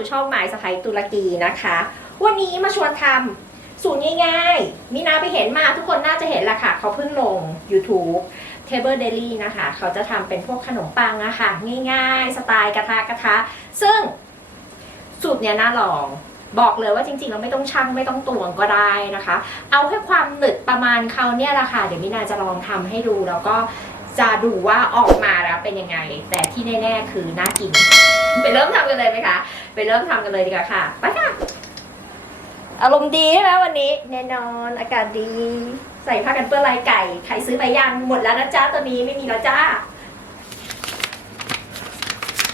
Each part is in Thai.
สู่ช่องหมายสะใภ้ตุรกีนะคะวันนี้มาชวนทำสูตรง่ายๆมีนาไปเห็นมาทุกคนน่าจะเห็นแหละค่ะเขาเพิ่งลง YouTube Table Daily นะคะเขาจะทำเป็นพวกขนมปังอะค่ะง่ายๆสไตล์กระทะซึ่งสูตรเนี้ยน่าลองบอกเลยว่าจริงๆเราไม่ต้องชั่งไม่ต้องตวงก็ได้นะคะเอาแค่ความหนึบประมาณเขาเนี่ยแหละค่ะเดี๋ยวมินาจะลองทำให้ดูแล้วก็จะดูว่าออกมาแล้วเป็นยังไงแต่ที่แน่ๆคือน่ากินไปเริ่มทำกันเลยไหมคะไปเริ่มทำกันเลยดีกว่าค่ะไปค่ะอารมณ์ดีใช่ไหมวันนี้แน่นอนอากาศดีใส่ผ้ากันเปื้อนลายไก่ใครซื้อไปยังหมดแล้วนะจ๊ะตัวนี้ไม่มีแล้วจ้า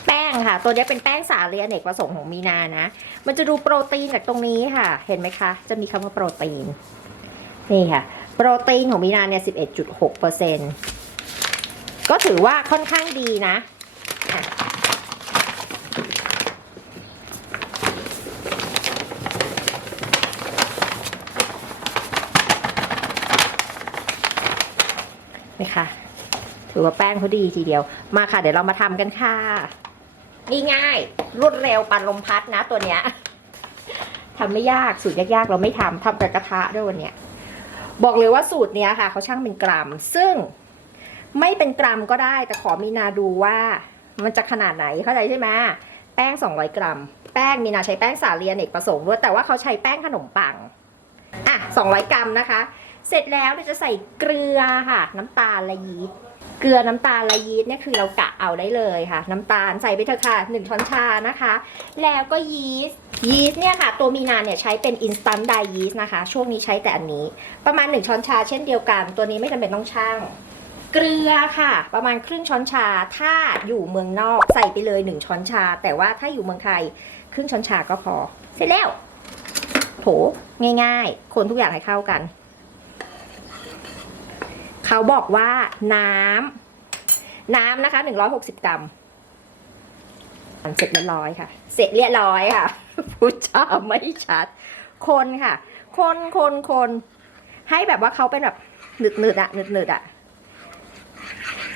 แป้งค่ะตัวนี้เป็นแป้งสาลีอเนกประสงค์ของมีนานะมันจะดูโปรตีนจากตรงนี้ค่ะเห็นไหมคะจะมีคำว่าโปรตีนนี่ค่ะโปรตีนของมีนาเนี่ย 11.6% ก็ถือว่าค่อนข้างดีนะนี่ค่ะถือว่าแป้งเขาดีทีเดียวมาค่ะเดี๋ยวเรามาทำกันค่ะง่ายๆรวดเร็วปั่นลมพัดนะตัวเนี้ยทำไม่ยากสูตรยากๆเราไม่ทำกับกระทะด้วยวันเนี้ยบอกเลยว่าสูตรเนี้ยค่ะเขาช่างเป็นกรัมซึ่งไม่เป็นกรัมก็ได้แต่ขอมีนาดูว่ามันจะขนาดไหนเข้าใจใช่ไหมแป้ง200 กรัมแป้งมีนาใช้แป้งสาลีอเนกประสงค์ด้วยแต่ว่าเขาใช้แป้งขนมปังอ่ะ200 กรัมนะคะเสร็จแล้วเราจะใส่เกลือค่ะน้ำตาลและยีสต์เกลือน้ำตาลและยีสต์เนี่ยคือเรากะเอาได้เลยค่ะน้ำตาลใส่ไปเถอะค่ะ1 ช้อนชานะคะแล้วก็ยีสต์เนี่ยค่ะตัวมีนาเนี่ยใช้เป็น instant dye yeast นะคะช่วงนี้ใช้แต่อันนี้ประมาณ1 ช้อนชาเช่นเดียวกันตัวนี้ไม่จำเป็นต้องชั่งเกลือค่ะประมาณครึ่งช้อนชาถ้าอยู่เมืองนอกใส่ไปเลย1 ช้อนชาแต่ว่าถ้าอยู่เมืองไทยครึ่งช้อนชาก็พอเสร็จแล้วโถง่ายๆคนทุกอย่างให้เข้ากันเขาบอกว่าน้ำนะคะ160 กรัมเสร็จเรียบร้อยค่ะเสร็จเรียบร้อยค่ะพูดจาไม่ชัดคนค่ะคนให้แบบว่าเขาเป็นแบบหนืดอะ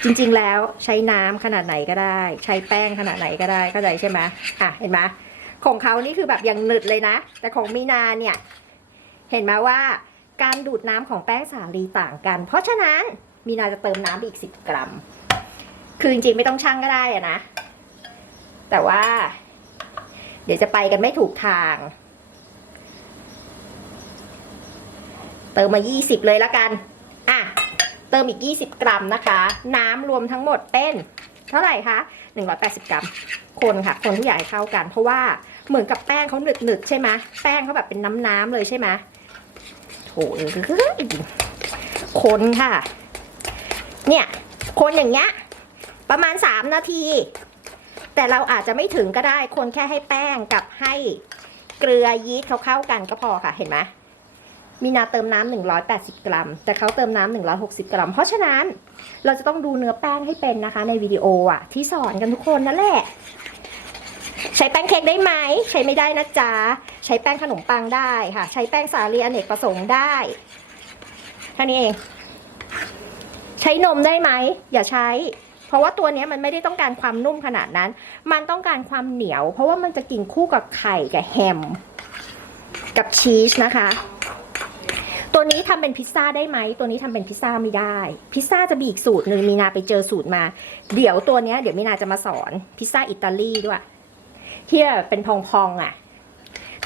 จริงๆแล้วใช้น้ำขนาดไหนก็ได้ใช้แป้งขนาดไหนก็ได้เข้าใจใช่ไหมอ่ะเห็นไหมของเขานี่คือแบบยังหนืดเลยนะแต่ของมีนาเนี่ยเห็นไหมว่าการดูดน้ำของแป้งสาลีต่างกันเพราะฉะนั้นมีนาจะเติมน้ำไปอีก10 กรัมคือจริงๆไม่ต้องชั่งก็ได้อะนะแต่ว่าเดี๋ยวจะไปกันไม่ถูกทางเติมมา20เลยละกันอ่ะเติมอีก20 กรัมนะคะน้ำรวมทั้งหมดเป็นเท่าไหร่คะ180 กรัมคนค่ะคนทุกอย่างให้เข้ากันเพราะว่าเหมือนกับแป้งเขาหนึดใช่ไหมแป้งเขาแบบเป็นน้ำเลยใช่ไหมโถคนค่ะเนี่ยคนอย่างเงี้ยประมาณ3 นาทีแต่เราอาจจะไม่ถึงก็ได้คนแค่ให้แป้งกับให้เกลือยีสต์เขาเข้ากันก็พอค่ะเห็นไหมมีนาเติมน้ำ180 กรัมแต่เขาเติมน้ำ160 กรัมเพราะฉะนั้นเราจะต้องดูเนื้อแป้งให้เป็นนะคะในวิดีโออะที่สอนกันทุกคนนั่นแหละใช้แป้งเค้กได้ไหมใช้ไม่ได้นะจ๊ะใช้แป้งขนมปังได้ค่ะใช้แป้งสาลีอเนกประสงค์ได้แค่นี้เองใช้นมได้ไหมอย่าใช้เพราะว่าตัวนี้มันไม่ได้ต้องการความนุ่มขนาดนั้นมันต้องการความเหนียวเพราะว่ามันจะกินคู่กับไข่กับแฮมกับชีสนะคะตัวนี้ทำเป็นพิซซ่าได้ไหมตัวนี้ทำเป็นพิซซ่าไม่ได้พิซซ่าจะมีอีกสูตรหนึ่งมีนาไปเจอสูตรมาเดี๋ยวตัวนี้เดี๋ยวมีนาจะมาสอนพิซซ่าอิตาลีด้วยที่เป็นพองๆอ่ะ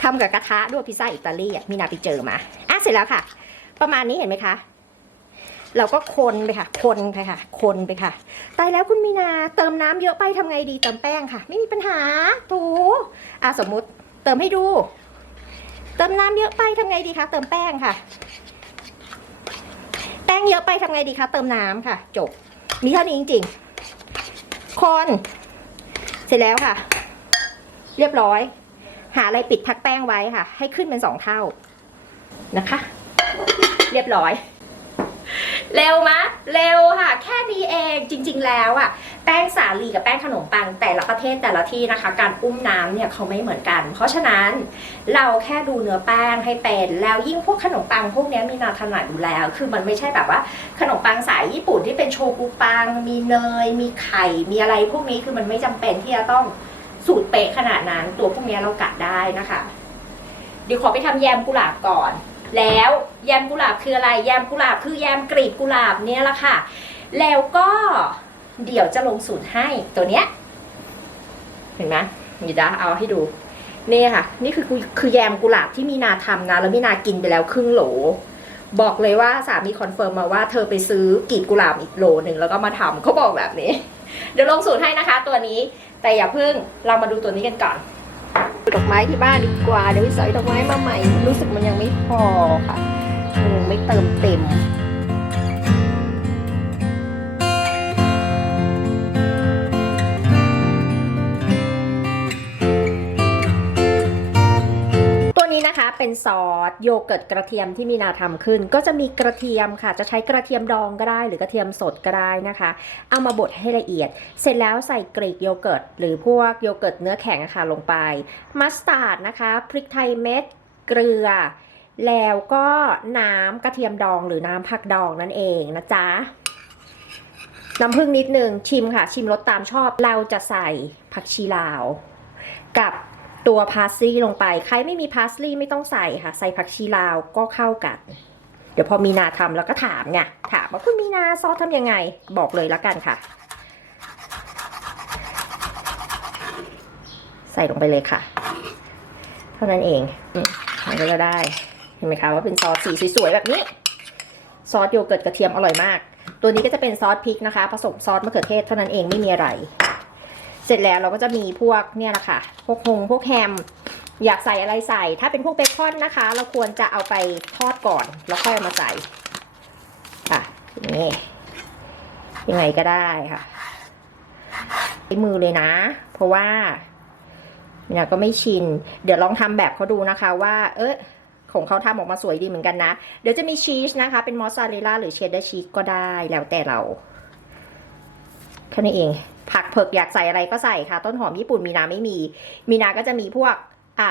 ทำกับกระทะด้วยพิซซ่าอิตาลีอ่ะมีนาไปเจอมาอ่ะเสร็จแล้วค่ะประมาณนี้เห็นไหมคะเราก็คนไปค่ะคนไปค่ะตายแล้วคุณมีนาเติมน้ำเยอะไปทำไงดีเติมแป้งค่ะไม่มีปัญหาถูสมมุติเติมให้ดูเติมน้ำเยอะไปทำไงดีคะเติมแป้งค่ะแป้งเยอะไปทำไงดีคะเติมน้ำค่ะจบมีเท่านี้จริงๆคนเสร็จแล้วค่ะเรียบร้อยหาอะไรปิดพักแป้งไว้ค่ะให้ขึ้นเป็น2 เท่านะคะเรียบร้อยเร็วมะเร็วค่ะแค่นี้เองจริงๆแล้วอ่ะแป้งสาลีกับแป้งขนมปังแต่ละประเทศแต่ละที่นะคะการอุ้มน้ำเนี่ยเขาไม่เหมือนกันเพราะฉะนั้นเราแค่ดูเนื้อแป้งให้เป็นแล้วยิ่งพวกขนมปังพวกนี้มีนาถนัดอยู่แล้วคือมันไม่ใช่แบบว่าขนมปังสายญี่ปุ่นที่เป็นโชกุปังมีเนยมีไข่มีอะไรพวกนี้คือมันไม่จำเป็นที่จะต้อง สูตรเป๊ะขนาดนั้นตัวพวกนี้เรากะได้นะคะเดี๋ยวขอไปทำแยมกุหลาบก่อนแล้วแยมกุหลาบคืออะไรแยมกุหลาบคือแยมกลีบกุหลาบเนี่ยแหละค่ะแล้วก็เดี๋ยวจะลงสูตรให้ตัวเนี้ยเห็นไหมเดี๋ยวจะเอาให้ดูนี่ค่ะนี่คือแยมกุหลาบที่มีนาทำนะแล้วมีนากินไปแล้วครึ่งโหลบอกเลยว่าสามีคอนเฟิร์มมาว่าเธอไปซื้อกลีบกุหลาบอีกโหลหนึ่งแล้วก็มาทำเขาบอกแบบนี้เดี๋ยวลงสูตรให้นะคะตัวนี้แต่อย่าเพิ่งเรามาดูตัวนี้กันก่อนดอกไม้ที่บ้านดีกว่าเดี๋ยวพี่สอยดอกไม้มาใหม่รู้สึกมันยังไม่พอค่ะมันยังไม่เติมเต็มนะคะเป็นซอสโยเกิร์ตกระเทียมที่มีนาทำขึ้นก็จะมีกระเทียมค่ะจะใช้กระเทียมดองก็ได้หรือกระเทียมสดก็ได้นะคะเอามาบดให้ละเอียดเสร็จแล้วใส่กรีกโยเกิร์ตหรือพวกโยเกิร์ตเนื้อแข็งค่ะลงไปมัสตาร์ดนะคะพริกไทยเม็ดเกลือแล้วก็น้ำกระเทียมดองหรือน้ำผักดองนั่นเองนะจ๊ะน้ำผึ้งนิดนึงชิมค่ะชิมรสตามชอบเราจะใส่ผักชีลาวกับตัวพาสลีย์ลงไปใครไม่มีพาสลีย์ไม่ต้องใส่ค่ะใส่ผักชีลาวก็เข้ากันเดี๋ยวพอมีนาทำแล้วก็ถามไงถามว่าคุณมีนาซอสทำยังไงบอกเลยละกันค่ะใส่ลงไปเลยค่ะเท่านั้นเองมันก็จะได้เห็นไหมคะว่าเป็นซอสสีสวยๆแบบนี้ซอสโยเกิร์ตกระเทียมอร่อยมากตัวนี้ก็จะเป็นซอสพริกนะคะผสมซอสมะเขือเทศเท่านั้นเองไม่มีอะไรเสร็จแล้วเราก็จะมีพวกเนี่ยแหละค่ะพวกแฮมอยากใส่อะไรใส่ถ้าเป็นพวกเบคอนนะคะเราควรจะเอาไปทอดก่อนแล้วค่อยเอามาใส่ค่ะนี่ยังไงก็ได้ค่ะใช้มือเลยนะเพราะว่าเนี่ยก็ไม่ชินเดี๋ยวลองทำแบบเขาดูนะคะว่าของเขาทำออกมาสวยดีเหมือนกันนะเดี๋ยวจะมีชีสนะคะเป็นมอสซาเรลล่าหรือเชดดาร์ชีสก็ได้แล้วแต่เราแค่นี้เองผักเผือกอยากใส่อะไรก็ใส่ค่ะต้นหอมญี่ปุ่นมีนาไม่มีมีนาก็จะมีพวก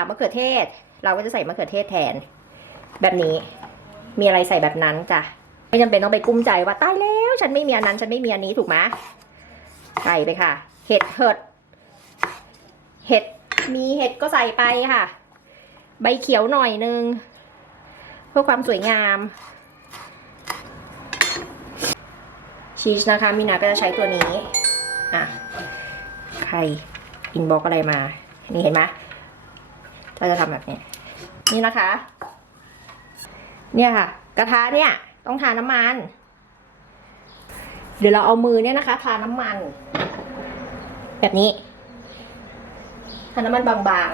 มะเขือเทศเราก็จะใส่มะเขือเทศแทนแบบนี้มีอะไรใส่แบบนั้นจ้ะไม่จำเป็นต้องไปกุ้มใจว่าตายแล้วฉันไม่มีอันนั้นฉันไม่มีอันนี้ถูกไหมใส่ไปค่ะเห็ดมีเห็ดก็ใส่ไปค่ะใบเขียวหน่อยนึงเพื่อความสวยงามชีสนะคะมีนาก็จะใช้ตัวนี้ใครอินบ็อกอะไรมานี่เห็นไหมเราจะทำแบบนี้นี่นะคะเนี่ยค่ะกระทะเนี่ยต้องทาน้ำมันเดี๋ยวเราเอามือเนี่ยนะคะทาน้ำมันแบบนี้ทาน้ำมันบาง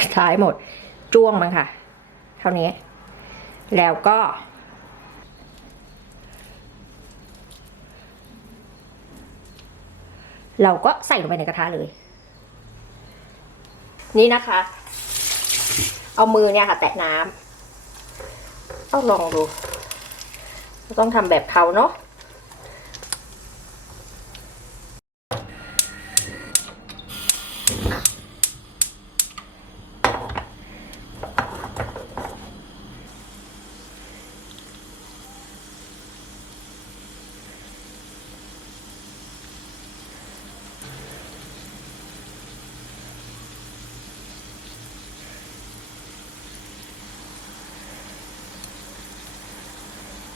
ๆท้ายหมดจ้วงมันค่ะเท่านี้แล้วก็เราก็ใส่ลงไปในกระทะเลยนี่นะคะเอามือเนี่ยค่ะแตะน้ำต้องลองดูต้องทำแบบเขาเนาะ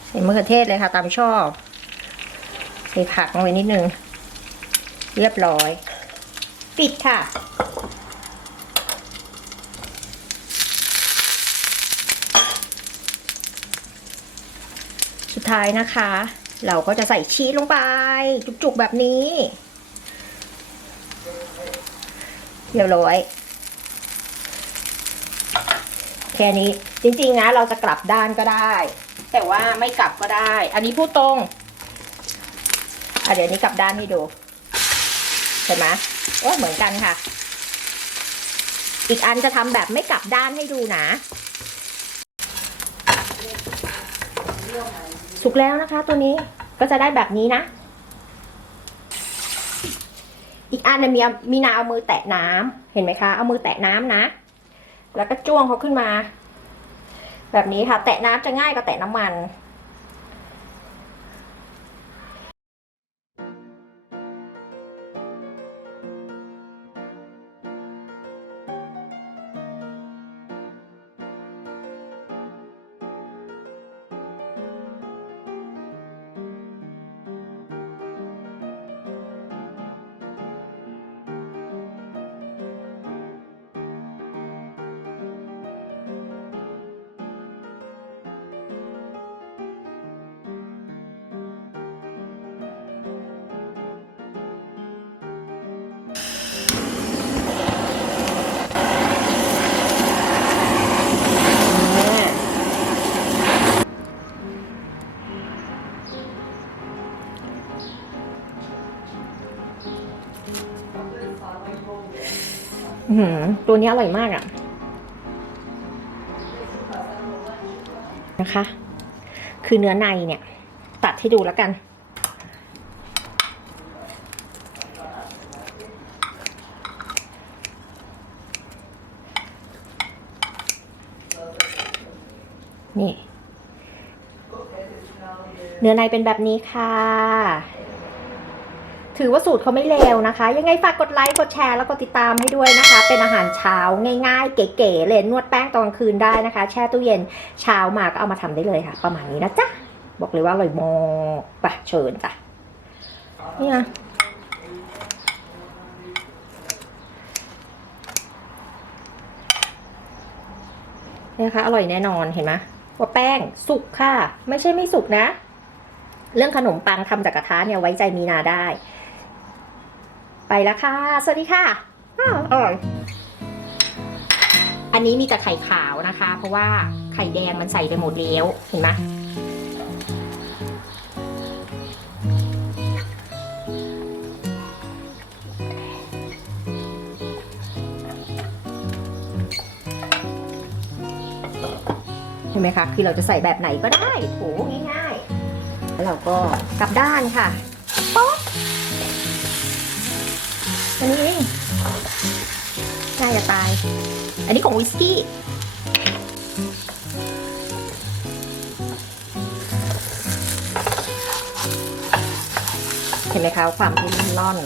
ใส่มะเขือเทศเลยค่ะตามชอบใส่ผักลงไปนิดนึงเรียบร้อยปิดค่ะสุดท้ายนะคะเราก็จะใส่ชีสลงไปจุกๆแบบนี้เรียบร้อยแค่นี้จริงๆนะเราจะกลับด้านก็ได้แต่ว่าไม่กลับก็ได้อันนี้พูดตรงเดี๋ยวนี้กลับด้านให้ดูเห็นไหมเหมือนกันค่ะอีกอันจะทำแบบไม่กลับด้านให้ดูนะสุกแล้วนะคะตัวนี้ก็จะได้แบบนี้นะอีกอันเนี่ยมีนาเอามือแตะน้ำเห็นไหมคะเอามือแตะน้ำนะแล้วก็จ้วงเขาขึ้นมาแบบนี้ค่ะแตะน้ำจะง่ายกว่าแตะน้ำมัน ตัวนี้อร่อยมากอะนะคะ คือเนื้อในเนี่ย ตัดให้ดูแล้วกัน นี่ เนื้อในเป็นแบบนี้ค่ะ ถือว่าสูตรเขาไม่เลวนะคะ ยังไงฝากกดไลค์กดแชร์แล้วก็ติดตามให้ด้วยนะคะ เป็นอาหารเช้าง่ายๆ เก๋ๆเลยนวดแป้งตอนกลางคืนได้นะคะ แช่ตู้เย็นเช้ามาก็เอามาทำได้เลยค่ะ ประมาณนี้นะจ๊ะ บอกเลยว่าอร่อยมากไปเชิญจ้ะนี่นะนี่นะคะอร่อยแน่นอนเห็นไหมว่าแป้งสุกค่ะ ไม่ใช่ไม่สุกนะ เรื่องขนมปังทำจากกระทะเนี่ยไว้ใจมีนาได้ ไปแล้วค่ะ สวัสดีค่ะอร่อย อันนี้มีแต่ไข่ขาวนะคะ เพราะว่าไข่แดงมันใส่ไปหมดแล้วเห็นไหมเห็นไหมคะ คือเราจะใส่แบบไหนก็ได้โถง่ายๆแล้วเราก็กลับด้านค่ะป๊อกอันนี้เองง่ายจะตาย อันนี้ของวิสกี้เห็นไหมคะความที่ร่อน